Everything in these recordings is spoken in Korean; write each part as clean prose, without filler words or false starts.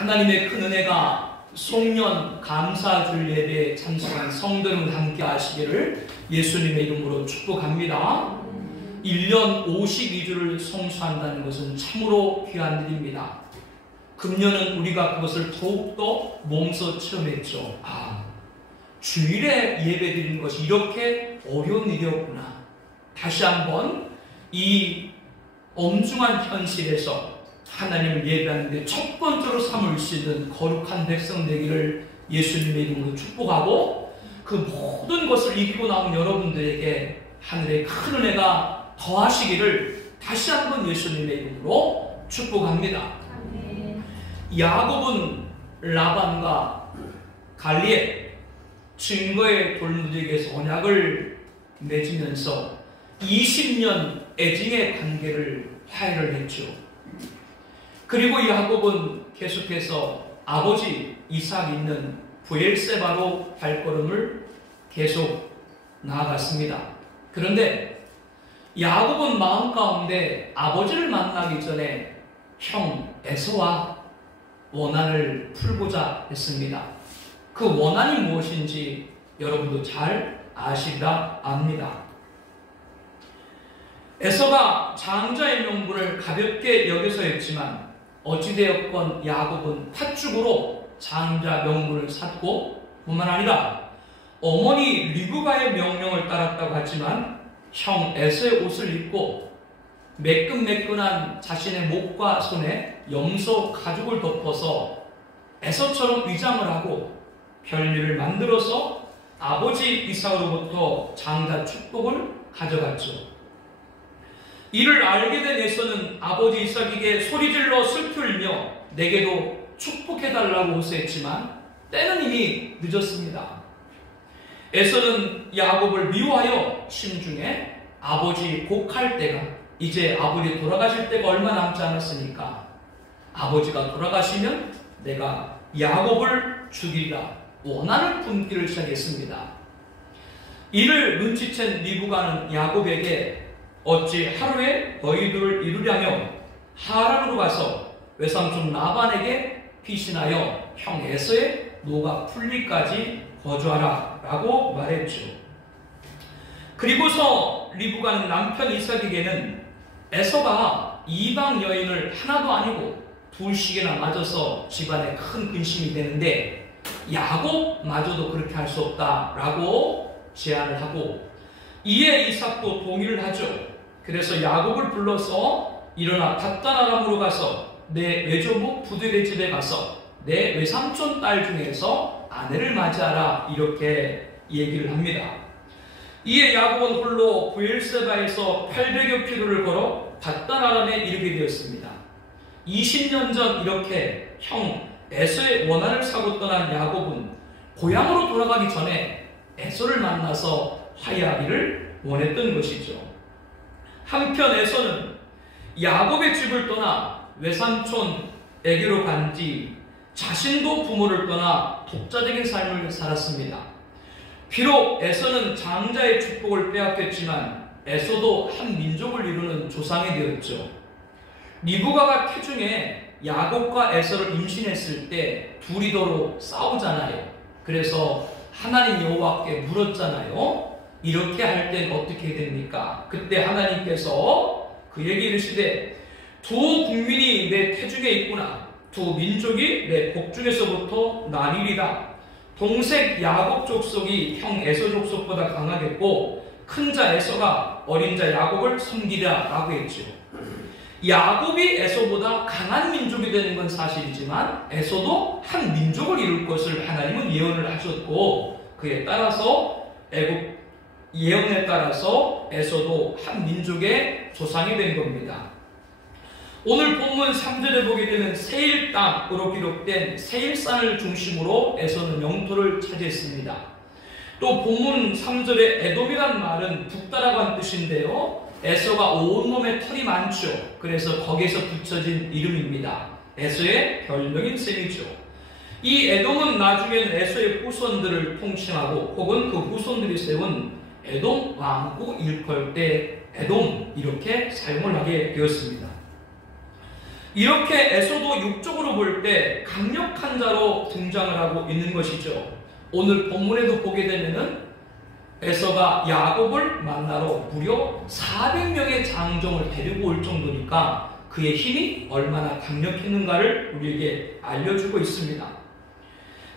하나님의 큰 은혜가 송년 감사주일 예배에 참석한 성도들 함께 하시기를 예수님의 이름으로 축복합니다. 1년 52주를 성수한다는 것은 참으로 귀한 일입니다. 금년은 우리가 그것을 더욱더 몸소 체험했죠. 주일에 예배드리는 것이 이렇게 어려운 일이었구나. 다시 한번 이 엄중한 현실에서 하나님을 예배하는데 첫 번째로 삼을 수 있는 거룩한 백성 되기를 예수님의 이름으로 축복하고, 그 모든 것을 이기고 나온 여러분들에게 하늘의 큰 은혜가 더하시기를 다시 한번 예수님의 이름으로 축복합니다. 야곱은 라반과 갈리에 증거의 돌무지에게서 언약을 맺으면서 20년 애증의 관계를 화해를 했죠. 그리고 야곱은 계속해서 아버지 이삭이 있는 브엘세바로 발걸음을 계속 나아갔습니다. 그런데 야곱은 마음 가운데 아버지를 만나기 전에 형 에서와 원한을 풀고자 했습니다. 그 원한이 무엇인지 여러분도 잘 아시리라 압니다. 에서가 장자의 명분을 가볍게 여겨서였지만 어찌되었건 야곱은 팥죽으로 장자 명분을 샀고, 뿐만 아니라 어머니 리브가의 명령을 따랐다고 하지만 형 에서의 옷을 입고 매끈매끈한 자신의 목과 손에 염소 가죽을 덮어서 에서처럼 위장을 하고 별일을 만들어서 아버지 이삭으로부터 장자 축복을 가져갔죠. 이를 알게 된 에서는 아버지 이삭에게 소리질러 슬피 울며 내게도 축복해달라고 호소했지만 때는 이미 늦었습니다. 에서는 야곱을 미워하여 심중에 아버지 복할 때가, 이제 아버지 돌아가실 때가 얼마 남지 않았으니까 아버지가 돌아가시면 내가 야곱을 죽이리라 원한을 품기를 시작했습니다. 이를 눈치챈 리브가는 야곱에게 어찌 하루에 너희들을 이루려며 하란으로 가서 외삼촌 라반에게 피신하여 형 에서의 노가 풀리까지 거주하라 라고 말했죠. 그리고서 리브가는 남편 이삭에게는 에서가 이방 여인을 하나도 아니고 둘씩이나 맞아서 집안에 큰 근심이 되는데 야곱마저도 그렇게 할 수 없다라고 제안을 하고, 이에 이삭도 동의를 하죠. 그래서 야곱을 불러서 일어나 밧단 아람으로 가서 내 외조부 부들의 집에 가서 내 외삼촌 딸 중에서 아내를 맞이하라, 이렇게 얘기를 합니다. 이에 야곱은 홀로 브엘세바에서 800여 킬로를 걸어 밧단 아람에 이르게 되었습니다. 20년 전 이렇게 형 에서의 원한을 사고 떠난 야곱은 고향으로 돌아가기 전에 에서를 만나서 화해하기를 원했던 것이죠. 한편 에서는 야곱의 집을 떠나 외삼촌에게로 간 뒤 자신도 부모를 떠나 독자적인 삶을 살았습니다. 비록 에서는 장자의 축복을 빼앗겼지만 에서도 한 민족을 이루는 조상이 되었죠. 리브가가 태중에 야곱과 에서를 임신했을 때 둘이 더러 싸우잖아요. 그래서 하나님 여호와께 물었잖아요. 이렇게 할 땐 어떻게 됩니까? 그때 하나님께서 그에게 이르시되 두 국민이 내 태중에 있구나. 두 민족이 내 복중에서부터 나뉘리라. 동색 야곱 족속이 형 에서 족속보다 강하겠고 큰 자 에서가 어린 자 야곱을 섬기랴 라고 했죠. 야곱이 에서보다 강한 민족이 되는 건 사실이지만 에서도 한 민족을 이룰 것을 하나님은 예언을 하셨고, 그에 따라서 예언에 따라서 에서도 한 민족의 조상이 된 겁니다. 오늘 본문 3절에 보게 되는 세일 땅으로 기록된 세일산을 중심으로 에서는 영토를 차지했습니다. 또 본문 3절에 에돔이란 말은 북다라고 한 뜻인데요, 에서가 온몸에 털이 많죠. 그래서 거기에서 붙여진 이름입니다. 에서의 별명인 셈이죠. 이 에돔은 나중에는 에서의 후손들을 통칭하고 혹은 그 후손들이 세운 에돔 왕국 일컬 때 에돔 이렇게 사용을 하게 되었습니다. 이렇게 에서도 육적으로 볼 때 강력한 자로 등장을 하고 있는 것이죠. 오늘 본문에도 보게 되면은 에서가 야곱을 만나러 무려 400명의 장정을 데리고 올 정도니까 그의 힘이 얼마나 강력했는가를 우리에게 알려주고 있습니다.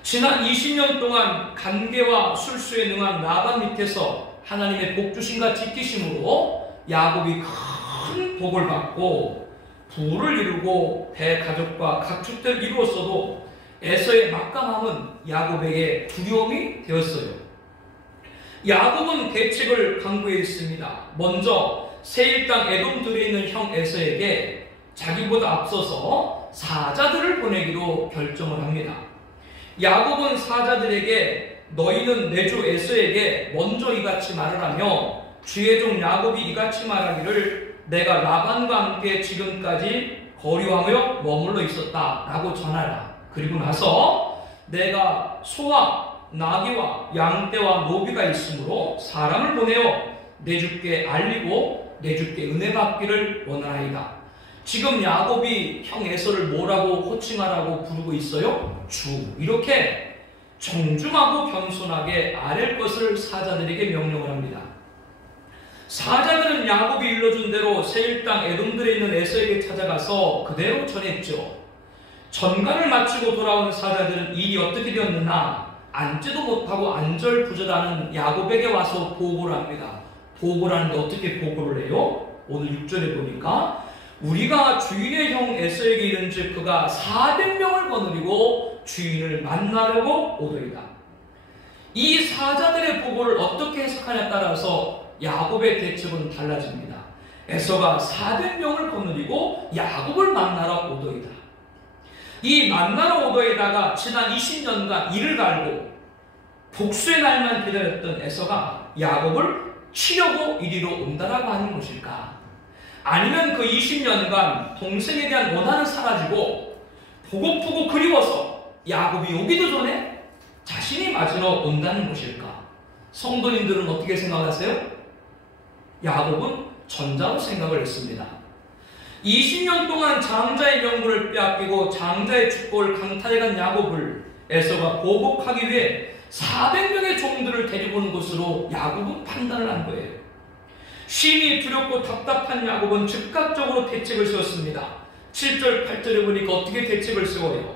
지난 20년 동안 간계와 술수에 능한 라반 밑에서 하나님의 복주심과 지키심으로 야곱이 큰 복을 받고 부를 이루고 대가족과 각축들을 이루었어도 에서의 막강함은 야곱에게 두려움이 되었어요. 야곱은 대책을 강구했습니다. 먼저 세일 땅 에돔들에 있는 형 에서에게 자기보다 앞서서 사자들을 보내기로 결정을 합니다. 야곱은 사자들에게 너희는 내 주 에서에게 먼저 이같이 말하라며 주의 종 야곱이 이같이 말하기를 내가 라반과 함께 지금까지 거류하며 머물러 있었다 라고 전하라. 그리고 나서 내가 소와 나귀와 양떼와 노비가 있으므로 사람을 보내어 내 주께 알리고 내 주께 은혜 받기를 원하나이다. 지금 야곱이 형 에서를 뭐라고 호칭하라고 부르고 있어요? 주. 이렇게 정중하고 겸손하게 아랠 것을 사자들에게 명령을 합니다. 사자들은 야곱이 일러준 대로 세일 땅 에돔들에 있는 에서에게 찾아가서 그대로 전했죠. 전가를 마치고 돌아온 사자들은 일이 어떻게 되었느냐 앉지도 못하고 안절부절하는 야곱에게 와서 보고를 합니다. 보고를 하는데 어떻게 보고를 해요? 오늘 6절에 보니까 우리가 주인의 형 에서에게 이른즉 그가 400명을 거느리고 주인을 만나려고 오더이다. 이 사자들의 보고를 어떻게 해석하냐에 따라서 야곱의 대책은 달라집니다. 에서가 400명을 거느리고 야곱을 만나러 오더이다. 이 만나러 오더에다가 지난 20년간 이를 갈고 복수의 날만 기다렸던 에서가 야곱을 치려고 이리로 온다라고 하는 것일까? 아니면 그 20년간 동생에 대한 원한은 사라지고 보고프고 그리워서 야곱이 오기도 전에 자신이 맞으러 온다는 것일까? 성도님들은 어떻게 생각하세요? 야곱은 전자로 생각을 했습니다. 20년 동안 장자의 명분을 빼앗기고 장자의 축복을 강탈해간 야곱을 에서가 보복하기 위해 400명의 종들을 데리고 오는 것으로 야곱은 판단을 한 거예요. 심히 두렵고 답답한 야곱은 즉각적으로 대책을 세웠습니다. 7절, 8절에 보니까 어떻게 대책을 세워요?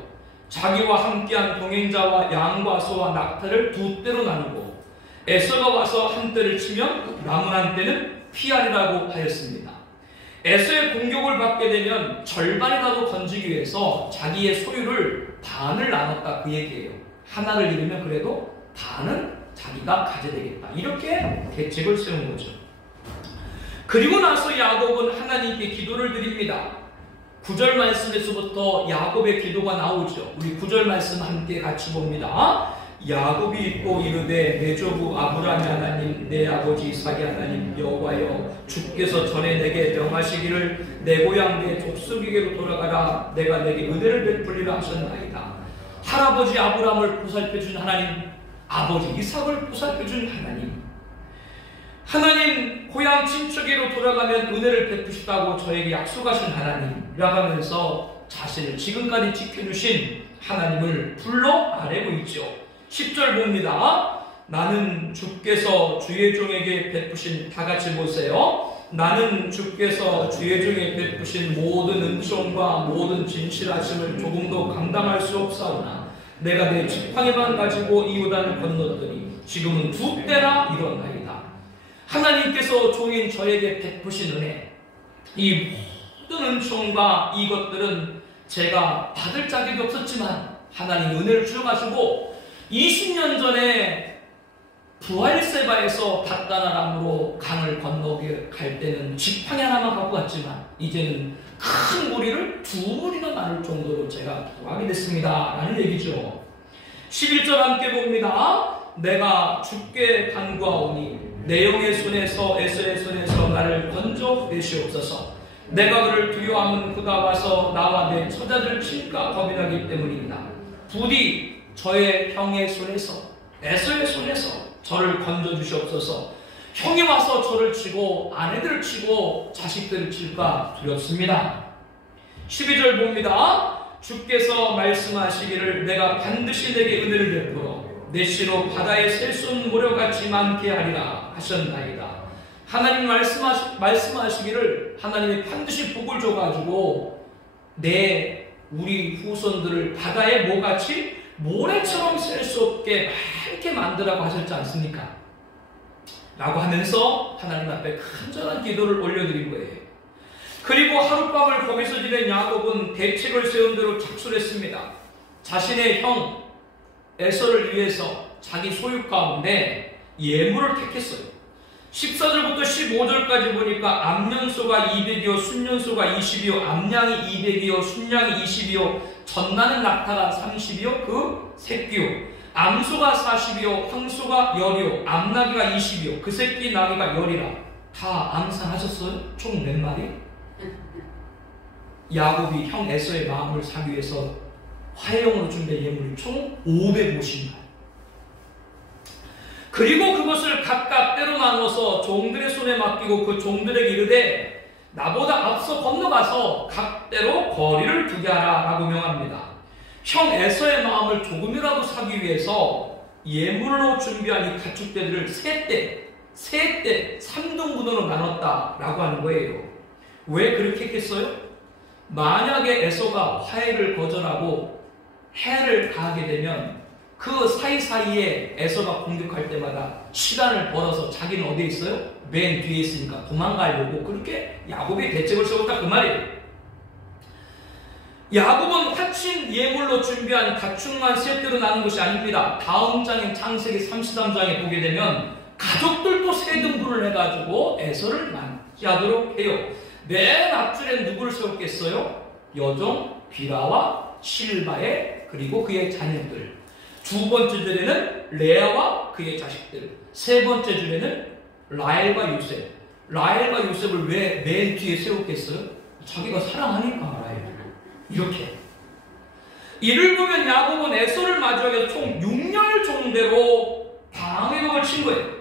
자기와 함께한 동행자와 양과 소와 낙타를 두 떼로 나누고 에서가 와서 한 떼를 치면 남은 한 떼는 피하리라고 하였습니다. 에서의 공격을 받게 되면 절반이라도 건지기 위해서 자기의 소유를 반을 나눴다 그 얘기예요. 하나를 잃으면 그래도 반은 자기가 가져야 되겠다. 이렇게 대책을 세운 거죠. 그리고 나서 야곱은 하나님께 기도를 드립니다. 9절 말씀에서부터 야곱의 기도가 나오죠. 우리 9절 말씀 함께 같이 봅니다. 야곱이 있고 이르되 내 조부 아브라함의 하나님 내 아버지 이삭의 하나님 여호와여 주께서 전에 내게 명하시기를 내 고향 내 족속에게로 돌아가라 내가 내게 은혜를 베풀리라 하셨나이다. 할아버지 아브라함을 보살펴준 하나님, 아버지 이삭을 보살펴준 하나님 고향 친척에로 돌아가면 은혜를 베푸시다고 저에게 약속하신 하나님이라고 하면서 자신을 지금까지 지켜주신 하나님을 불러 아뢰고 있죠. 10절 봅니다. 나는 주께서 주의 종에게 베푸신, 다 같이 보세요. 나는 주께서 주의 종에게 베푸신 모든 은총과 모든 진실하심을 조금도 감당할 수 없사오나 내가 내 지팡이만 가지고 이 요단을 건넜더니 지금은 두 때나 일어나이다. 하나님께서 종인 저에게 베푸신 은혜, 이 모든 은총과 이것들은 제가 받을 자격이 없었지만 하나님 은혜를 주셔가지고 20년 전에 부하엘세바에서 닷다나람으로 강을 건너게 갈 때는 지팡이 하나만 갖고 갔지만 이제는 큰 무리를 두 무리나 나눌 정도로 제가 구하게 됐습니다 라는 얘기죠. 11절 함께 봅니다. 내가 주께 간구하오니 내 영의 손에서 에서의 손에서 나를 건져 내시옵소서. 내가 그를 두려워하면 그가 와서 나와 내 처자들을 칠까 겁이 나기 때문이다. 부디 저의 형의 손에서 에서의 손에서 저를 건져 주시옵소서. 형이 와서 저를 치고 아내들을 치고 자식들을 칠까 두렵습니다. 12절 봅니다. 주께서 말씀하시기를 내가 반드시 내게 은혜를 베풀어 내 씨로 바다에 셀 수 없는 모래같이 많게 하리라 하셨나이다. 하나님 말씀하시기를 하나님이 반드시 복을 줘가지고 우리 후손들을 바다에 뭐같이 모래처럼 셀 수 없게 많게 만들라고 하셨지 않습니까? 라고 하면서 하나님 앞에 간절한 기도를 올려드린 거예요. 그리고 하룻밤을 거기서 지낸 야곱은 대책을 세운 대로 착수를 했습니다. 자신의 형 에서를 위해서 자기 소유 가운데 예물을 택했어요. 14절부터 15절까지 보니까 암년소가 200이요 순년소가 20이요 암양이 200이요 순양이 20이요 전나는 낙타가 30이요 그 새끼요 암소가 40이요 황소가 10이요 암나귀가 20이요 그 새끼 나귀가 10이라. 다 암산하셨어요? 총 몇 마리? 야곱이 형 에서의 마음을 사기 위해서 화해용으로 준비한 예물이 총 550마리. 그리고 그것을 각각 때로 나눠서 종들의 손에 맡기고 그 종들에게 이르되 나보다 앞서 건너가서 각대로 거리를 두게 하라 라고 명합니다. 형 에서의 마음을 조금이라도 사기 위해서 예물로 준비한 이 가축대들을 세 때 3등분으로 나눴다라고 하는 거예요. 왜 그렇게 했겠어요? 만약에 에서가 화해를 거절하고 해를 가하게 되면 그 사이사이에 에서가 공격할 때마다 시간을 벌어서 자기는 어디에 있어요? 맨 뒤에 있으니까 도망가려고 그렇게 야곱이 대책을 세웠다 그 말이에요. 야곱은 화친 예물로 준비한 가축만 세 대로 나눈 것이 아닙니다. 다음 장인 창세기 33장에 보게 되면 가족들도 세 등분을 해가지고 에서를 맞이하도록 해요. 맨 앞줄에 누구를 세웠겠어요? 여종 비라와 실바의 그리고 그의 자녀들. 두 번째 줄에는 레아와 그의 자식들. 세 번째 줄에는 라헬과 요셉. 라헬과 요셉을 왜 맨 뒤에 세웠겠어요? 자기가 사랑하니까 라헬을. 이렇게. 이를 보면 야곱은 에서를 마주하기 위해서 총 6열 종대로 방해벽을 친 거예요.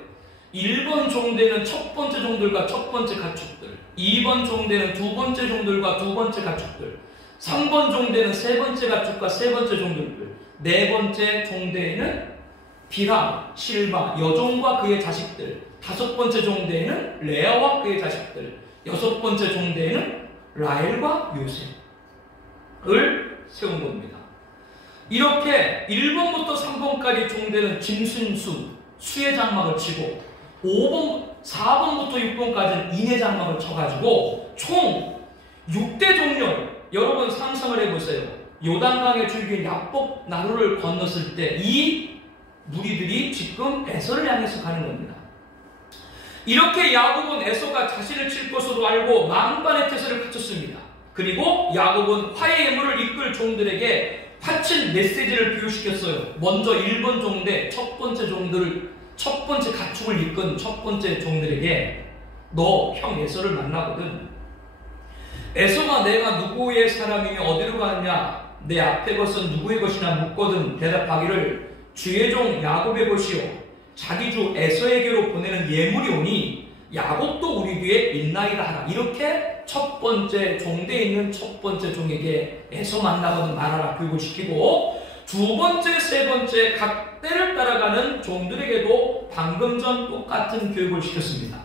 1번 종대는 첫 번째 종들과 첫 번째 가축들, 2번 종대는 두 번째 종들과 두 번째 가축들, 3번 종대는 세 번째 가축과 세 번째 종들들, 네 번째 종대에는 비람, 실바, 여종과 그의 자식들, 다섯 번째 종대에는 레아와 그의 자식들, 여섯 번째 종대에는 라헬과 요셉을 세운 겁니다. 이렇게 1번부터 3번까지 종대는 짐승수, 수의 장막을 치고 4번부터 6번까지는 인의 장막을 쳐가지고 총 6대 종렬. 여러분 상상을 해보세요. 요단강의 줄기인 야복 나루를 건넜을 때 이 무리들이 지금 에서를 향해서 가는 겁니다. 이렇게 야곱은 에서가 자신을 칠 것으로 알고 만반의 태세를 갖췄습니다. 그리고 야곱은 화해 예물을 이끌 종들에게 화친 메시지를 교육시켰어요. 먼저 1번 종대 첫 번째 가축을 이끈 첫 번째 종들에게 너 형 에서를 만나거든. 에서가 내가 누구의 사람이며 어디로 가느냐 내 앞에 것은 누구의 것이냐 묻거든 대답하기를 주의 종 야곱의 것이요 자기 주 에서에게로 보내는 예물이 오니 야곱도 우리 뒤에 있나이다 하라. 이렇게 첫 번째 종대에 있는 첫 번째 종에게 에서 만나거든 말하라 교육을 시키고 두 번째, 세 번째 각 때를 따라가는 종들에게도 방금 전 똑같은 교육을 시켰습니다.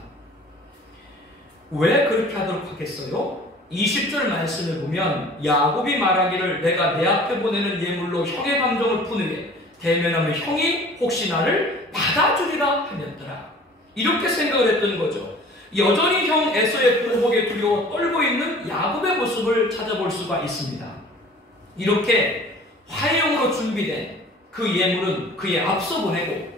왜 그렇게 하도록 하겠어요? 20절 말씀을 보면 야곱이 말하기를 내가 내 앞에 보내는 예물로 형의 감정을 푸느게 대면하면 형이 혹시 나를 받아주리라 하였더라. 이렇게 생각을 했던 거죠. 여전히 형 에서의 보복에 두려워 떨고 있는 야곱의 모습을 찾아볼 수가 있습니다. 이렇게 화해용으로 준비된 그 예물은 그의 앞서 보내고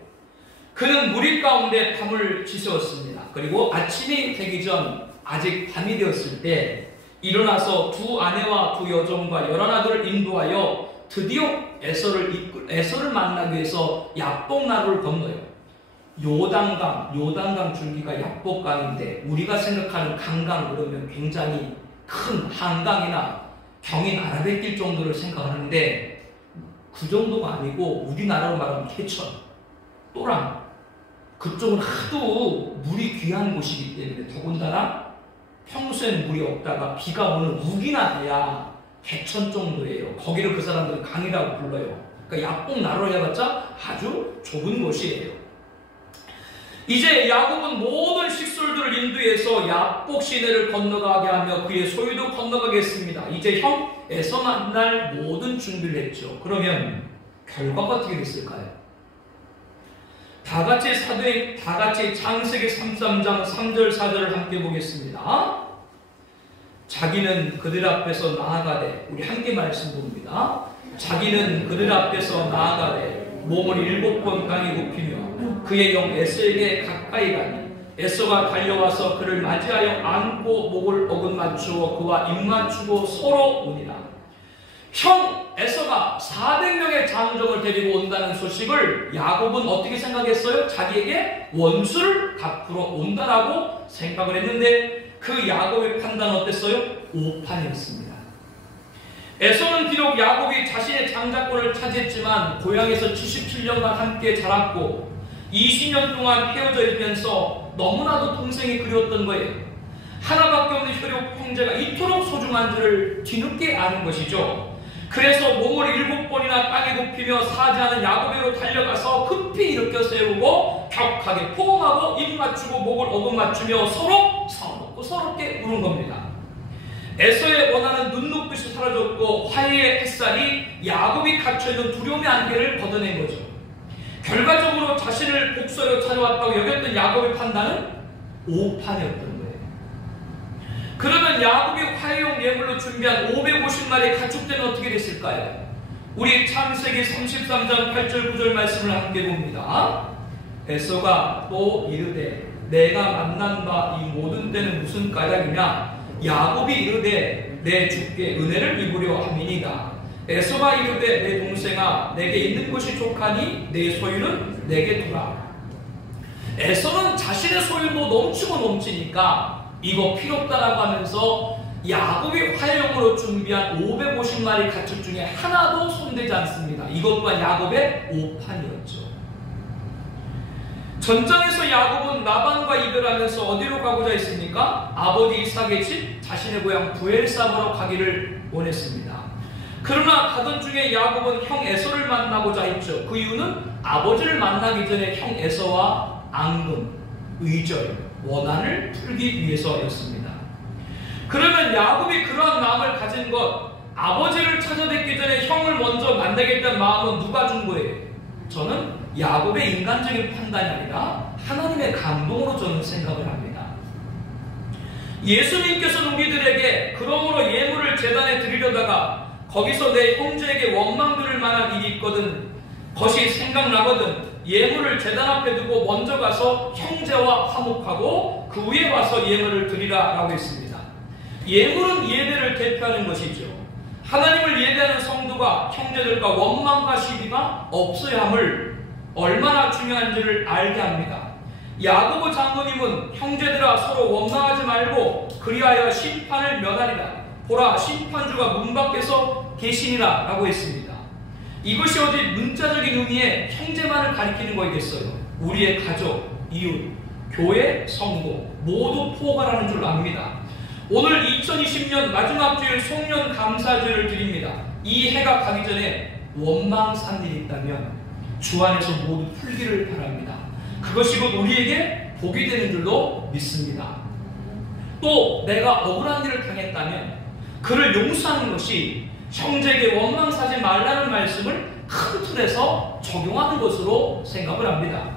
그는 무리 가운데 밤을 지새웠습니다. 그리고 아침이 되기 전 아직 밤이 되었을 때 일어나서 두 아내와 두 여종과 11아들을 인도하여 드디어 에서를 만나기 위해서 야복나루를 건너요. 요단강 줄기가 야복강인데 우리가 생각하는 강강 그러면 굉장히 큰 한강이나 경인 아라뱃길 정도를 생각하는데 그 정도가 아니고 우리나라로 말하면 개천, 또랑 그쪽은 하도 물이 귀한 곳이기 때문에 더군다나 평소엔 물이 없다가 비가 오는 우기나 돼야 개천 정도예요. 거기를 그 사람들은 강이라고 불러요. 그러니까 야복 나루로 해봤자 아주 좁은 곳이에요. 이제 야곱은 모든 식솔들을 인도해서 야복 시내를 건너가게 하며 그의 소유도 건너가겠습니다. 이제 형 에서 만날 모든 준비를 했죠. 그러면 결과가 어떻게 됐을까요? 다같이 창세기 33장 3절 4절을 함께 보겠습니다. 자기는 그들 앞에서 나아가되, 우리 함께 말씀 봅니다. 자기는 그들 앞에서 나아가되 몸을 7번 땅에 굽히며 그의 영 에서에게 가까이 가니 에서가 달려와서 그를 맞이하여 안고 목을 어긋맞추어 그와 입맞추고 서로 우니라. 형 에서가 400명의 장정을 데리고 온다는 소식을 야곱은 어떻게 생각했어요? 자기에게 원수를 갚으러 온다라고 생각을 했는데 그 야곱의 판단은 어땠어요? 오판이었습니다. 에서는 비록 야곱이 자신의 장자권을 차지했지만 고향에서 77년간 함께 자랐고 20년 동안 헤어져 있면서 너무나도 동생이 그리웠던 거예요. 하나밖에 없는 혈육 형제가 이토록 소중한 줄을 뒤늦게 아는 것이죠. 그래서 몸을 7번이나 땅에 굽히며 사지하는 야곱에로 달려가서 급히 일으켜 세우고 격하게 포옹하고 입 맞추고 목을 어긋맞추며 서로 서럽고 서럽게 우는 겁니다. 에서의 원하는 눈높이도 사라졌고 화해의 햇살이 야곱이 갇혀있는 두려움의 안개를 걷어낸 거죠. 결과적으로 자신을 복수하려 찾아왔다고 여겼던 야곱의 판단은 오판이었던 거예요. 그러면 야곱이 화해용 예물로 준비한 550마리의 가축들은 어떻게 됐을까요? 우리 창세기 33장 8절 9절 말씀을 함께 봅니다. 에서가 또 이르되 내가 만난 바 이 모든 때는 무슨 까닭이냐? 야곱이 이르되 내 주께 은혜를 입으려 함이니가. 에서가 이르되 내 동생아 내게 있는 것이 족하니 내 소유는 내게 두라. 에서는 자신의 소유도 넘치고 넘치니까 이거 필요 없다라고 하면서 야곱이 화해용으로 준비한 550마리 가축 중에 하나도 손대지 않습니다. 이것 또한 야곱의 오판이었죠. 전장에서 야곱은 라반과 이별하면서 어디로 가고자 했습니까? 아버지 이삭의 집 자신의 고향 브엘사바로 가기를 원했습니다. 그러나 가던 중에 야곱은 형 에서를 만나고자 했죠. 그 이유는 아버지를 만나기 전에 형 에서와 앙금, 의절, 원한을 풀기 위해서였습니다. 그러면 야곱이 그러한 마음을 가진 것, 아버지를 찾아뵙기 전에 형을 먼저 만나겠다는 마음은 누가 준 거예요? 저는 야곱의 인간적인 판단이 아니라 하나님의 감동으로 저는 생각을 합니다. 예수님께서는 우리들에게 그러므로 예물을 제단에 드리려다가 거기서 내 형제에게 원망 들을 만한 일이 있거든, 것이 생각나거든 예물을 제단 앞에 두고 먼저 가서 형제와 화목하고 그 후에 와서 예물을 드리라 라고 했습니다. 예물은 예배를 대표하는 것이죠. 하나님을 예배하는 성도가 형제들과 원망과 시비가 없어야 함을 얼마나 중요한지를 알게 합니다. 야고보 장로님은 형제들아 서로 원망하지 말고 그리하여 심판을 면하리라. 보라 심판주가 문 밖에서 계시니라 라고 했습니다. 이것이 어디 문자적인 의미의 형제만을 가리키는 거겠어요? 우리의 가족, 이웃, 교회, 성도 모두 포괄하는 줄 압니다. 오늘 2020년 마지막 주일 송년 감사주일을 드립니다. 이 해가 가기 전에 원망 산 일이 있다면 주 안에서 모두 풀기를 바랍니다. 그것이 곧 우리에게 복이 되는 줄로 믿습니다. 또 내가 억울한 일을 당했다면 그를 용서하는 것이 형제에게 원망 사지 말라는 말씀을 큰 틀에서 적용하는 것으로 생각을 합니다.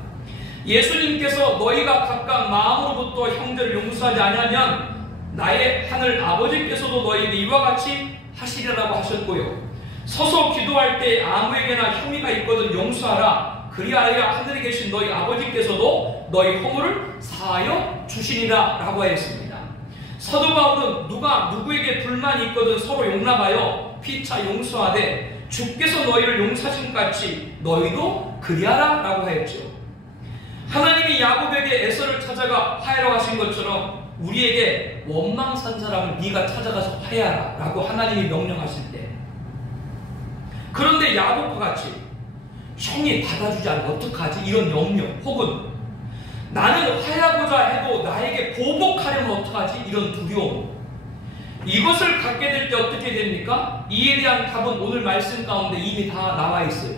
예수님께서 너희가 각각 마음으로부터 형제를 용서하지 아니하면 나의 하늘 아버지께서도 너희에게 이와 같이 하시리라고 하셨고요. 서서 기도할 때 아무에게나 혐의가 있거든 용서하라. 그리하여 하늘에 계신 너희 아버지께서도 너희 허물을 사하여 주시리라 라고 하였습니다. 사도 바울은 누가 누구에게 불만이 있거든 서로 용납하여 피차 용서하되 주께서 너희를 용서하신 같이 너희도 그리하라 라고 하였죠. 하나님이 야곱에게 에서를 찾아가 화해하러 가신 것처럼 우리에게 원망 산 사람을 네가 찾아가서 화해하라 라고 하나님이 명령하실 때, 그런데 야곱과 같이 형이 받아주지 않으면 어떡하지? 이런 염려, 혹은 나는 화해하고자 해도 나에게 보복하려면 어떡하지? 이런 두려움. 이것을 갖게 될 때 어떻게 됩니까? 이에 대한 답은 오늘 말씀 가운데 이미 다 나와 있어요.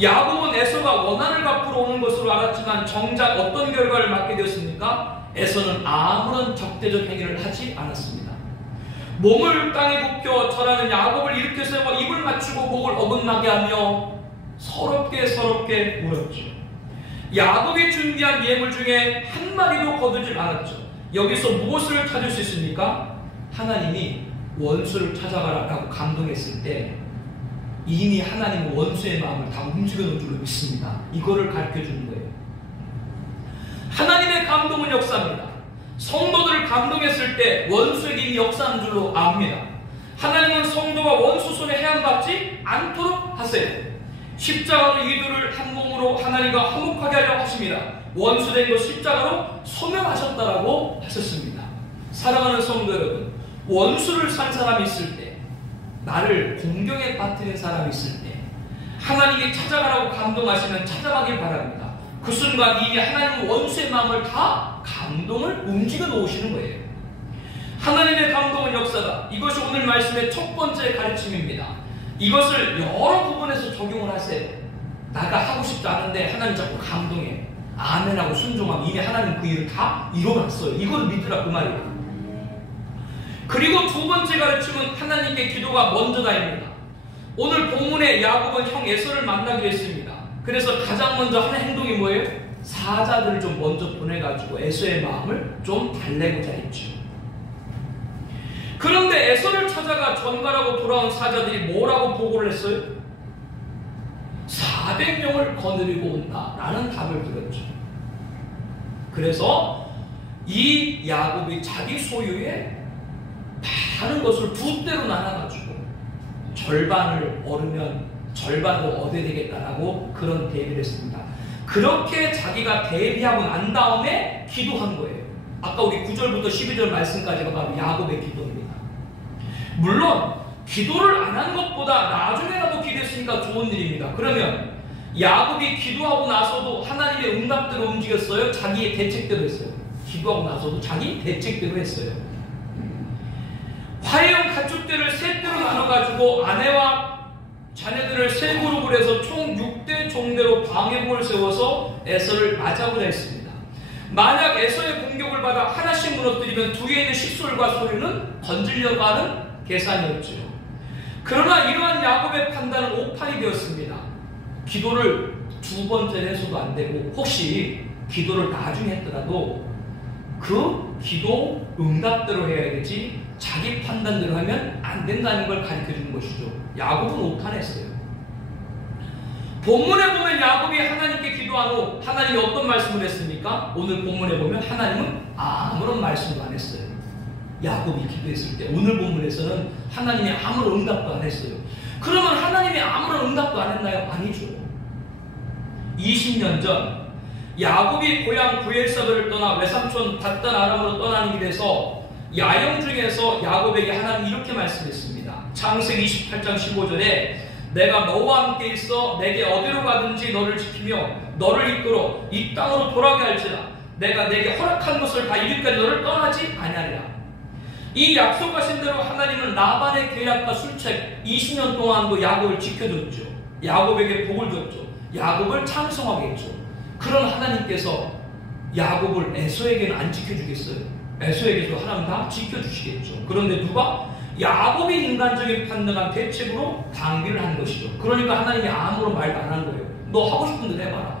야곱은 에서가 원한을 갚으러 오는 것으로 알았지만 정작 어떤 결과를 맞게 되었습니까? 에서는 아무런 적대적 행위를 하지 않았습니다. 몸을 땅에 굽혀 절하는 야곱을 일으켜 세워 입을 맞추고 목을 어긋나게 하며 서럽게 울었죠. 야곱이 준비한 예물 중에 한 마리도 거두지 않았죠. 여기서 무엇을 찾을 수 있습니까? 하나님이 원수를 찾아가라고 감동했을 때 이미 하나님은 원수의 마음을 다 움직여 놓은 줄로 믿습니다. 이거를 가르쳐 주는 거예요. 하나님의 감동은 역사입니다. 성도들을 감동했을 때 원수에게 이미 역사하는 줄로 압니다. 하나님은 성도가 원수 손에 해함받지 않도록 하세요. 십자가로 이들을 한 몸으로 하나님과 화목하게 하려고 하십니다. 원수된 것 십자가로 소멸하셨다라고 하셨습니다. 사랑하는 성도 여러분, 원수를 산 사람이 있을 때, 나를 공경에 빠뜨린 사람이 있을 때 하나님이 찾아가라고 감동하시면 찾아가길 바랍니다. 그 순간 이미 하나님은 원수의 마음을 다 감동을 움직여 놓으시는 거예요. 하나님의 감동은 역사다. 이것이 오늘 말씀의 첫 번째 가르침입니다. 이것을 여러 부분에서 적용을 하세요. 나가 하고 싶지 않은데 하나님 자꾸 감동해. 아멘하고 순종하면 이미 하나님 그 일을 다 이뤄놨어요. 이걸 믿으라 그 말이에요. 그리고 두 번째 가르침은 하나님께 기도가 먼저다입니다. 오늘 본문에 야곱은 형 에서를 만나기로 했습니다. 그래서 가장 먼저 하는 행동이 뭐예요? 사자들을 좀 먼저 보내가지고 에서의 마음을 좀 달래고자 했죠. 그런데 에서를 찾아가 전가라고 돌아온 사자들이 뭐라고 보고를 했어요? 400명을 거느리고 온다라는 답을 들었죠. 그래서 이 야곱이 자기 소유의 많은 것을 두 대로 나눠가지고 절반을 얻으면 절반을 얻어야 되겠다라고 그런 대비를 했습니다. 그렇게 자기가 대비하고 난 다음에 기도한 거예요. 아까 우리 9절부터 12절 말씀까지가 바로 야곱의 기도입니다. 물론 기도를 안 한 것보다 나중에라도 기도했으니까 좋은 일입니다. 그러면 야곱이 기도하고 나서도 하나님의 응답대로 움직였어요? 자기의 대책대로 했어요? 기도하고 나서도 자기 대책대로 했어요. 화해용 가축대를 세 대로 나눠가지고 아내와 자녀들을 세 그룹을 해서 총 6대 종대로 방해복을 세워서 에서를 맞아보자 했습니다. 만약 에서의 공격을 받아 하나씩 무너뜨리면 뒤에 있는 식솔과 소유는 건지려고 하는 계산이었죠. 그러나 이러한 야곱의 판단은 오판이 되었습니다. 기도를 두 번째 해서도 안 되고 혹시 기도를 나중에 했더라도 그 기도 응답대로 해야 되지 자기 판단대로 하면 안 된다는 걸 가르쳐주는 것이죠. 야곱은 오판했어요. 본문에 보면 야곱이 하나님께 기도한 후 하나님이 어떤 말씀을 했습니까? 오늘 본문에 보면 하나님은 아무런 말씀도 안 했어요. 야곱이 기도했을 때 오늘 본문에서는 하나님이 아무런 응답도 안 했어요. 그러면 하나님이 아무런 응답도 안 했나요? 아니죠. 20년 전 야곱이 고향 브엘사베를 떠나 외삼촌 닷단 아람으로 떠나는 길에서 야영 중에서 야곱에게 하나님이 이렇게 말씀했습니다. 창세기 28장 15절에 내가 너와 함께 있어 내게 어디로 가든지 너를 지키며 너를 이끌어 이 땅으로 돌아가게 할지라 내가 내게 허락한 것을 다 이루기까지 너를 떠나지 아니하리라. 이 약속하신 대로 하나님은 라반의 계약과 술책 20년 동안도 야곱을 지켜줬죠. 야곱에게 복을 줬죠. 야곱을 창성하게 했죠. 그런 하나님께서 야곱을 에서에게는 안 지켜주겠어요? 에서에게도 하나님 다 지켜주시겠죠. 그런데 누가? 야곱이 인간적인 판단한 대책으로 방비를 한 것이죠. 그러니까 하나님이 아무런 말도 안 한 거예요. 너 하고 싶은 대로 해봐라.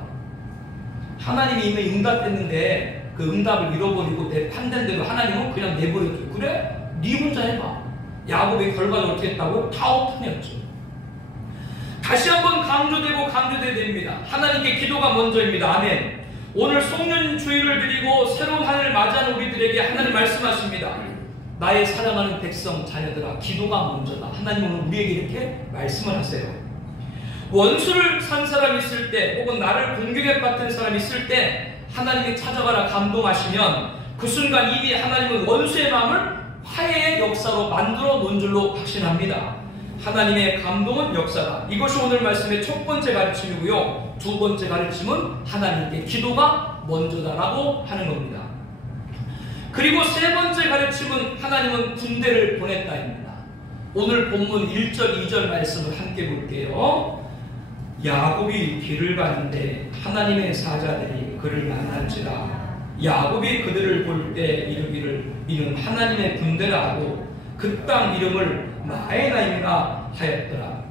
하나님이 이미 응답했는데 그 응답을 잃어버리고 내 판단대로 하나님은 그냥 내버려줘. 그래? 네 혼자 해봐. 야곱의 결과는 어떻게 했다고요? 다 오판이었죠. 다시 한번 강조되어야 됩니다. 하나님께 기도가 먼저입니다. 아멘. 오늘 송년주일을 드리고 새로운 한 해를 맞이하는 우리들에게 하나님 말씀하십니다. 나의 사랑하는 백성 자녀들아 기도가 먼저다. 하나님은 우리에게 이렇게 말씀을 하세요. 원수를 산 사람이 있을 때 혹은 나를 공격에 빠뜨린 사람이 있을 때 하나님이 찾아가라 감동하시면 그 순간 이미 하나님은 원수의 마음을 화해의 역사로 만들어 놓은 줄로 확신합니다. 하나님의 감동은 역사다. 이것이 오늘 말씀의 첫 번째 가르침이고요. 두 번째 가르침은 하나님께 기도가 내가 먼저다라고 하는 겁니다. 그리고 세 번째 가르침은 하나님은 군대를 보냈다입니다. 오늘 본문 1절, 2절 말씀을 함께 볼게요. 야곱이 길을 가는데 하나님의 사자들이 그를 만난지라. 야곱이 그들을 볼 때 이르기를 이는 하나님의 군대라 하고 그 땅 이름을 마에나임이라 하였더라.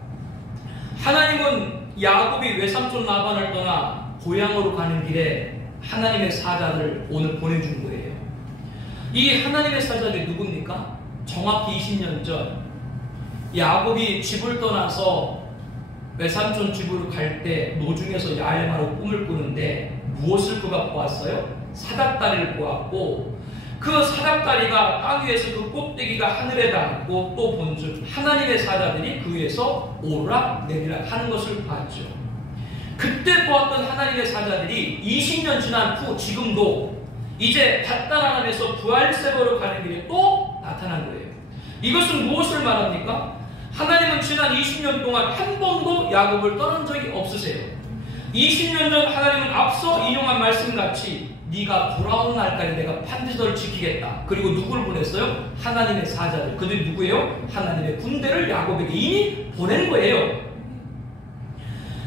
하나님은 야곱이 외삼촌 라반을 떠나 고향으로 가는 길에 하나님의 사자를 오늘 보내준 거예요. 이 하나님의 사자들이 누굽니까? 정확히 20년 전 야곱이 집을 떠나서 외삼촌 집으로 갈 때 노중에서 야알마로 꿈을 꾸는데 무엇을 그가 보았어요? 사닥다리를 보았고 그 사닥다리가 땅 위에서 그 꼭대기가 하늘에 닿고 또 본즉 하나님의 사자들이 그 위에서 오르락 내리락 하는 것을 봤죠. 그때 보았던 하나님의 사자들이 20년 지난 후 지금도 이제 밧다람에서 부할세바로 가는 길에 또 나타난 거예요. 이것은 무엇을 말합니까? 하나님은 지난 20년 동안 한 번도 야곱을 떠난 적이 없으세요. 20년 전 하나님은 앞서 인용한 말씀같이 네가 돌아오는 날까지 내가 반드시 너를 지키겠다. 그리고 누구를 보냈어요? 하나님의 사자들. 그들이 누구예요? 하나님의 군대를 야곱에게 이미 보낸 거예요.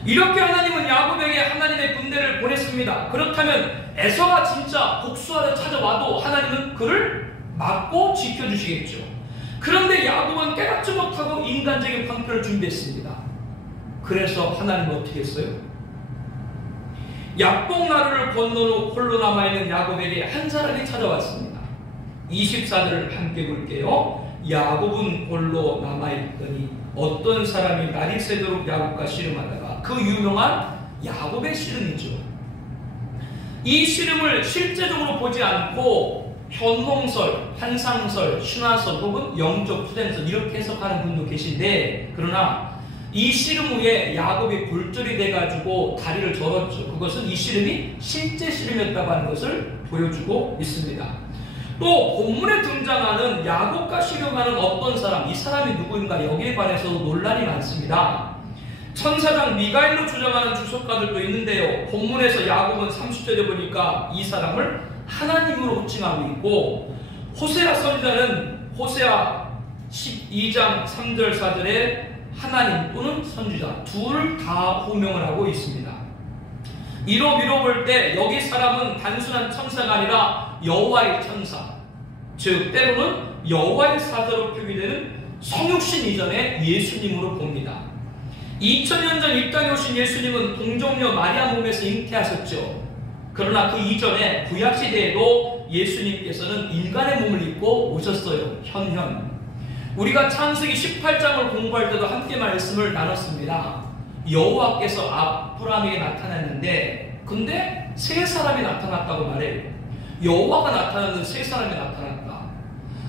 이렇게 하나님은 야곱에게 하나님의 군대를 보냈습니다. 그렇다면 에서가 진짜 복수하러 찾아와도 하나님은 그를 막고 지켜주시겠죠. 그런데 야곱은 깨닫지 못하고 인간적인 방편을 준비했습니다. 그래서 하나님은 어떻게 했어요? 약복나루를 건넌 후 홀로 남아있는 야곱에게 한 사람이 찾아왔습니다. 24절을 함께 볼게요. 야곱은 홀로 남아있더니 어떤 사람이 날이 새도록 야곱과 씨름하다가 그 유명한 야곱의 씨름이죠. 이 씨름을 실제적으로 보지 않고 현몽설, 환상설, 신화설 혹은 영적 후대설 이렇게 해석하는 분도 계신데 그러나 이 씨름 후에 야곱이 골절이 돼가지고 다리를 절었죠. 그것은 이 씨름이 실제 씨름이었다고 하는 것을 보여주고 있습니다. 또 본문에 등장하는 야곱과 씨름하는 어떤 사람, 이 사람이 누구인가 여기에 관해서도 논란이 많습니다. 천사장 미가엘로 주장하는 주석가들도 있는데요. 본문에서 야곱은 30절에 보니까 이 사람을 하나님으로 호칭하고 있고 호세아 선지자는 호세아 12장 3절 4절에 하나님 또는 선지자 둘 다 호명을 하고 있습니다. 이로 미뤄볼 때 여기 사람은 단순한 천사가 아니라 여호와의 천사, 즉 때로는 여호와의 사자로 표기되는 성육신 이전의 예수님으로 봅니다. 2000년 전 이 땅에 오신 예수님은 동정녀 마리아 몸에서 잉태하셨죠. 그러나 그 이전에 구약시대에도 예수님께서는 인간의 몸을 입고 오셨어요. 현현. 우리가 창세기 18장을 공부할 때도 함께 말씀을 나눴습니다. 여호와께서 아브라함에게 나타났는데 근데 세 사람이 나타났다고 말해요. 여호와가 나타났는데 세 사람이 나타났다.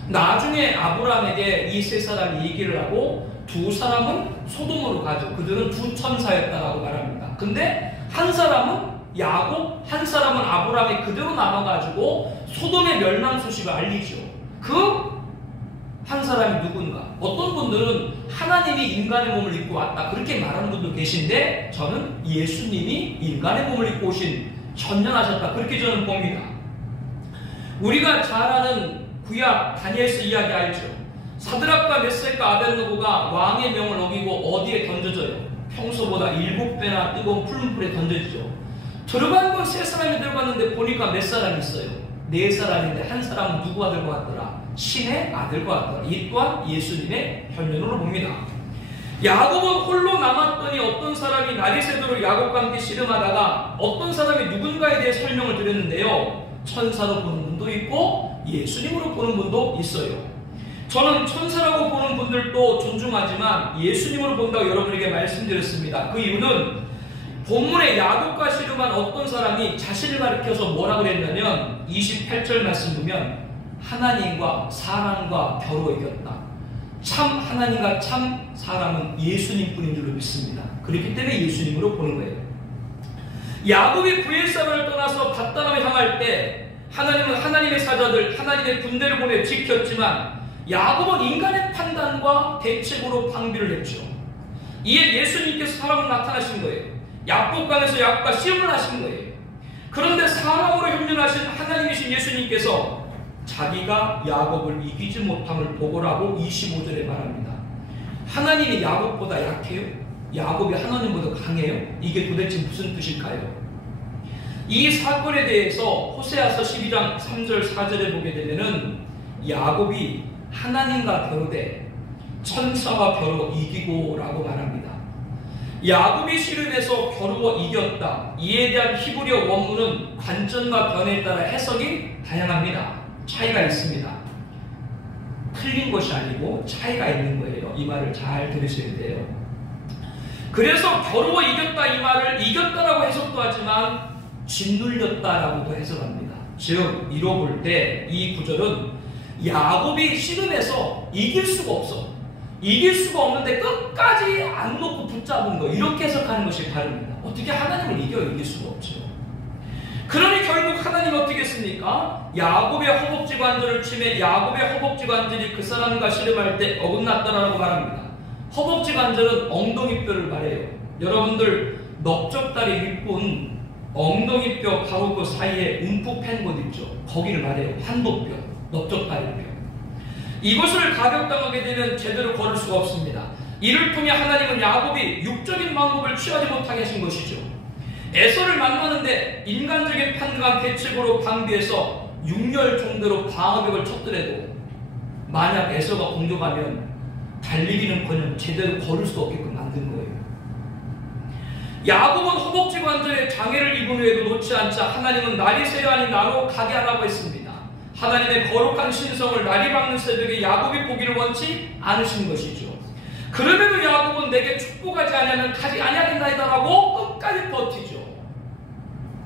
나중에 아브라함에게 이 세 사람이 얘기를 하고 두 사람은 소돔으로 가죠. 그들은 두 천사였다라고 말합니다. 근데 한 사람은 야곱, 한 사람은 아브라함이 그대로 남아가지고 소돔의 멸망 소식을 알리죠. 그 한 사람이 누군가? 어떤 분들은 하나님이 인간의 몸을 입고 왔다 그렇게 말하는 분도 계신데 저는 예수님이 인간의 몸을 입고 오신 현현하셨다 그렇게 저는 봅니다. 우리가 잘 아는 구약 다니엘서 이야기 알죠? 사드락과 메섹과 아벳느고가 왕의 명을 어기고 어디에 던져져요? 평소보다 7배나 뜨거운 풀문불에 던져지죠. 들어간 건 세 사람이 들어갔는데 보니까 몇 사람이 있어요? 네 사람인데 한 사람은 누구 아들 것 같더라? 신의 아들 것 같더라. 이 또한 예수님의 현현으로 봅니다. 야곱은 홀로 남았더니 어떤 사람이 날이 새도록 야곱과 함께 씨름하다가 어떤 사람이 누군가에 대해 설명을 드렸는데요. 천사로 보는 분도 있고 예수님으로 보는 분도 있어요. 저는 천사라고 보는 분들도 존중하지만 예수님으로 본다고 여러분에게 말씀드렸습니다. 그 이유는 본문에 야곱과 씨름한 어떤 사람이 자신을 가리켜서 뭐라고 그랬냐면 28절 말씀 보면 하나님과 사람과 겨루 이겼다. 참 하나님과 참 사람은 예수님뿐인 줄로 믿습니다. 그렇기 때문에 예수님으로 보는 거예요. 야곱이 부엘사바를 떠나서 밧다람에 향할 때 하나님은 하나님의 사자들, 하나님의 군대를 보내 지켰지만 야곱은 인간의 판단과 대책으로 방비를 했죠. 이에 예수님께서 사람으로 나타나신 거예요. 야복강에서 야곱과 씨름을 하신 거예요. 그런데 사람으로 협륜하신 하나님이신 예수님께서 자기가 야곱을 이기지 못함을 보고라고 25절에 말합니다. 하나님이 야곱보다 약해요? 야곱이 하나님보다 강해요? 이게 도대체 무슨 뜻일까요? 이 사건에 대해서 호세아서 12장 3절 4절에 보게 되면은 야곱이 하나님과 겨루되 천사와 겨루 이기고 라고 말합니다. 야곱이 씨름에서 겨루어 이겼다. 이에 대한 히브리어 원문은 관점과 변에 따라 해석이 다양합니다. 차이가 있습니다. 틀린 것이 아니고 차이가 있는 거예요. 이 말을 잘 들으셔야 돼요. 그래서 겨루어 이겼다 이 말을 이겼다라고 해석도 하지만 짓눌렸다라고도 해석합니다. 즉 이로 볼 때 이 구절은 야곱이 씨름에서 이길 수가 없어. 이길 수가 없는데 끝까지 안 놓고 붙잡은 거 이렇게 해석하는 것이 바릅니다. 어떻게 하나님을 이길 수가 없죠. 그러니 결국 하나님 어떻게 했습니까? 야곱의 허벅지 관절을 치매 야곱의 허벅지 관절이 그 사람과 씨름할 때 어긋났다라고 말합니다. 허벅지 관절은 엉덩이뼈를 말해요. 여러분들 넓적다리 윗분 엉덩이뼈 바로 그 사이에 움푹 팬 곳 있죠. 거기를 말해요. 환도뼈, 넓적다리뼈. 이것을 가격당하게 되면 제대로 걸을 수가 없습니다. 이를 통해 하나님은 야곱이 육적인 방법을 취하지 못하게 하신 것이죠. 에서를 만나는데 인간적인 판단과 계책으로 방비해서 6열 정도로 방어벽을 쳤더라도 만약 에서가 공격하면 달리기는커녕 제대로 걸을 수 없게끔 만든 거예요. 야곱은 허벅지 관절에 장애를 입은 후에도 놓지 않자 하나님은 날이 새려 하니 나로 가게 하라고 했습니다. 하나님의 거룩한 신성을 날이 밝는 새벽에 야곱이 보기를 원치 않으신 것이죠. 그럼에도 야곱은 내게 축복하지 아니하면 가지 아니하겠나이다라고 끝까지 버티죠.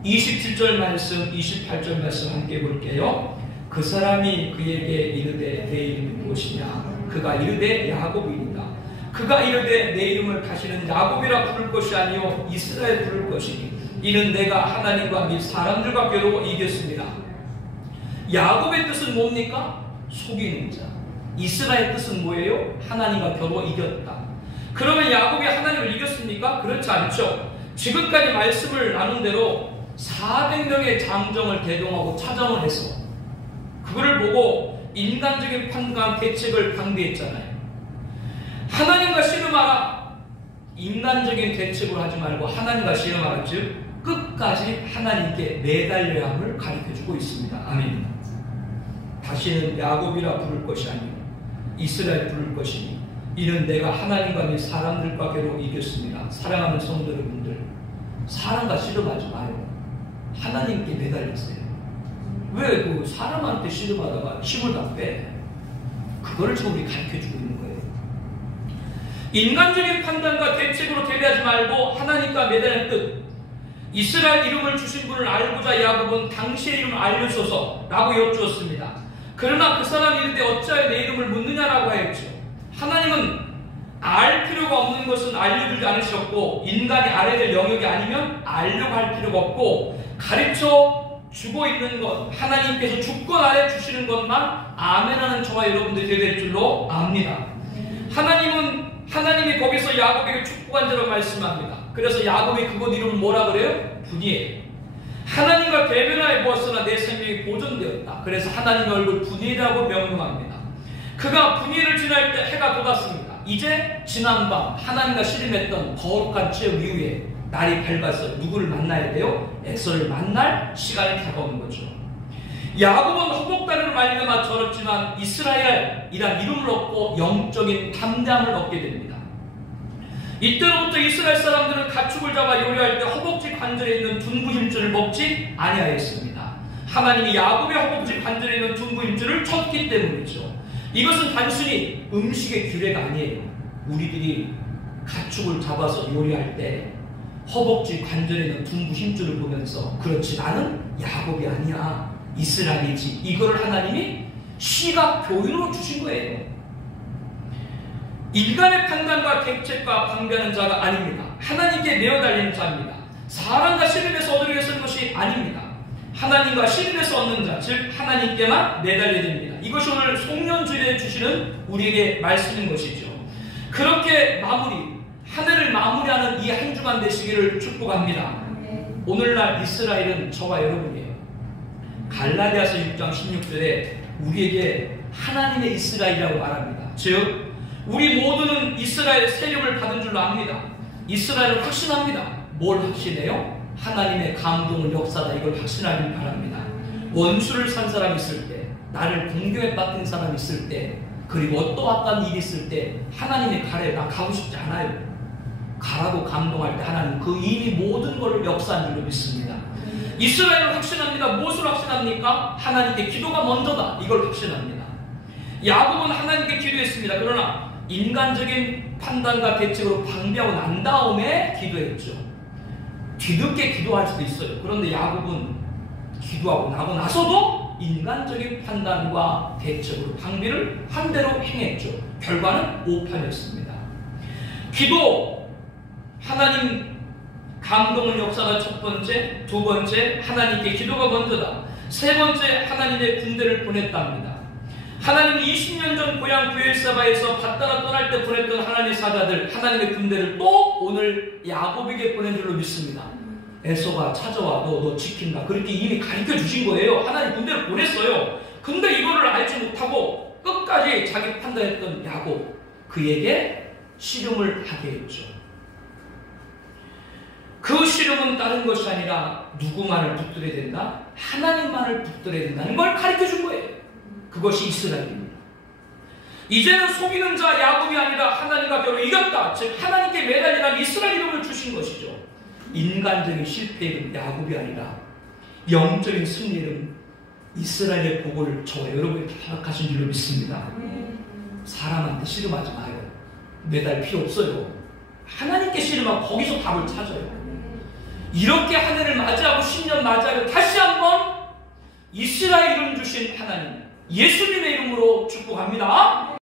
27절 말씀, 28절 말씀 함께 볼게요. 그 사람이 그에게 이르되 내 이름이 무엇이냐? 그가 이르되 야곱이니라. 그가 이르되 내 이름을 다시는 야곱이라 부를 것이 아니요 이스라엘 부를 것이니 이는 내가 하나님과 및 사람들과 겨루어 이겼습니다. 야곱의 뜻은 뭡니까? 속이는 자. 이스라엘 뜻은 뭐예요? 하나님과 겨루어 이겼다. 그러면 야곱이 하나님을 이겼습니까? 그렇지 않죠. 지금까지 말씀을 나눈 대로 400명의 장정을 대동하고 차정을 해서 그거를 보고 인간적인 판단 계책을 방비했잖아요. 하나님과 씨름하라. 인간적인 계책을 하지 말고 하나님과 씨름하라. 즉 끝까지 하나님께 매달려야 함을 가르쳐주고 있습니다. 아멘. 다시는 야곱이라 부를 것이 아니고 이스라엘 부를 것이니 이는 내가 하나님과 및 사람들과 겨루 이겼습니다. 사랑하는 성도 여러분들, 사람과 씨름하지 마요. 하나님께 매달렸어요. 왜 그 사람한테 씨름하다가 힘을 다 빼? 그거를 지금 우리 가르쳐주고 있는 거예요. 인간적인 판단과 계책으로 대비하지 말고 하나님과 매달린 뜻. 이스라엘 이름을 주신 분을 알고자 야곱은 당시의 이름을 알려줘서 라고 여쭈었습니다. 그러나 그 사람이 이르되 어찌하여 내 이름을 묻느냐라고 하였죠. 하나님은 알 필요가 없는 것은 알려주지 않으셨고 인간이 알아야 될 영역이 아니면 알려고 할 필요가 없고 가르쳐 주고 있는 것 하나님께서 주권 아래 주시는 것만 아멘하는 저와 여러분들이 되어야 될 줄로 압니다. 하나님이 거기서 야곱에게 축복한 자로 말씀합니다. 그래서 야곱이 그곳 이름은 뭐라 그래요? 분이에요. 하나님과 대면하여 보았으나 내 생명이 보존되었다. 그래서 하나님의 얼굴 분이라고 명명합니다. 그가 분이를 지날 때 해가 돋았습니다. 이제 지난밤 하나님과 씨름했던 거룩한 체험 이후에 날이 밝아서 누구를 만나야 돼요? 에서를 만날 시간이 다가오는 거죠. 야곱은 허벅다리로 말미암아 절었지만 이스라엘이란 이름을 얻고 영적인 담대함을 얻게 됩니다. 이때로부터 이스라엘 사람들은 가축을 잡아 요리할 때 허벅지 관절에 있는 둔부 힘줄을 먹지 아니하였습니다. 하나님이 야곱의 허벅지 관절에 있는 둔부 힘줄을 쳤기 때문이죠. 이것은 단순히 음식의 규례가 아니에요. 우리들이 가축을 잡아서 요리할 때 허벅지 관절에 있는 둔부 힘줄을 보면서 그렇지 나는 야곱이 아니야 이스라엘이지 이거를 하나님이 시각 교훈으로 주신 거예요. 인간의 판단과 계책과 방비하는 자가 아닙니다. 하나님께 내어달리는 자입니다. 사람과 씨름에서 얻으려 했는 것이 아닙니다. 하나님과 씨름에서 얻는 자, 즉 하나님께만 매달려야 됩니다. 이것이 오늘 송년주일에 주시는 우리에게 말씀인 것이죠. 그렇게 한 해를 마무리하는 이 한 주간 되시기를 축복합니다. 오늘날 이스라엘은 저와 여러분이에요. 갈라디아서 6장 16절에 우리에게 하나님의 이스라엘이라고 말합니다. 즉 우리 모두는 이스라엘 세력을 받은 줄로 압니다. 이스라엘을 확신합니다. 뭘 확신해요? 하나님의 감동을 역사다. 이걸 확신하길 바랍니다. 원수를 산 사람이 있을 때, 나를 공경에 빠뜨린 사람이 있을 때, 그리고 또 어떤 일이 있을 때 하나님이 가래, 나 가고 싶지 않아요. 가라고 감동할 때 하나님 그 이미 모든 것을 역사한 줄로 믿습니다. 이스라엘을 확신합니다. 무엇을 확신합니까? 하나님께 기도가 먼저다. 이걸 확신합니다. 야곱은 하나님께 기도했습니다. 그러나 인간적인 판단과 대책으로 방비하고 난 다음에 기도했죠. 뒤늦게 기도할 수도 있어요. 그런데 야곱은 기도하고 나고 나서도 인간적인 판단과 대책으로 방비를 한 대로 행했죠. 결과는 오판이었습니다. 기도, 하나님 감동을 역사가 첫 번째, 두 번째 하나님께 기도가 먼저다. 세 번째 하나님의 군대를 보냈답니다. 하나님이 20년 전 고향 브엘사바에서 받다가 떠날 때 보냈던 하나님의 사자들, 하나님의 군대를 또 오늘 야곱에게 보낸 줄로 믿습니다. 에서가 찾아와 너 지킨다. 그렇게 이미 가르쳐 주신 거예요. 하나님 군대를 보냈어요. 근데 이거를 알지 못하고 끝까지 자기 판단했던 야곱, 그에게 씨름을 하게 했죠. 그 씨름은 다른 것이 아니라 누구만을 붙들어야 된다? 하나님만을 붙들어야 된다는 걸 가르쳐 준 거예요. 그것이 이스라엘입니다. 이제는 속이는 자 야곱이 아니라 하나님과 겨루 이겼다. 즉 하나님께 매달리는 이스라엘 이름을 주신 것이죠. 인간적인 실패의 이름 야곱이 아니라 영적인 승리의 이름 이스라엘의 복을 저와 여러분이 타락하신 줄로 믿습니다. 사람한테 씨름하지 마요. 매달 필요 없어요. 하나님께 씨름하고 거기서 답을 찾아요. 이렇게 한 해를 맞이하고 10년 맞이하고 다시 한번 이스라엘 이름 주신 하나님 예수님의 이름으로 축복합니다.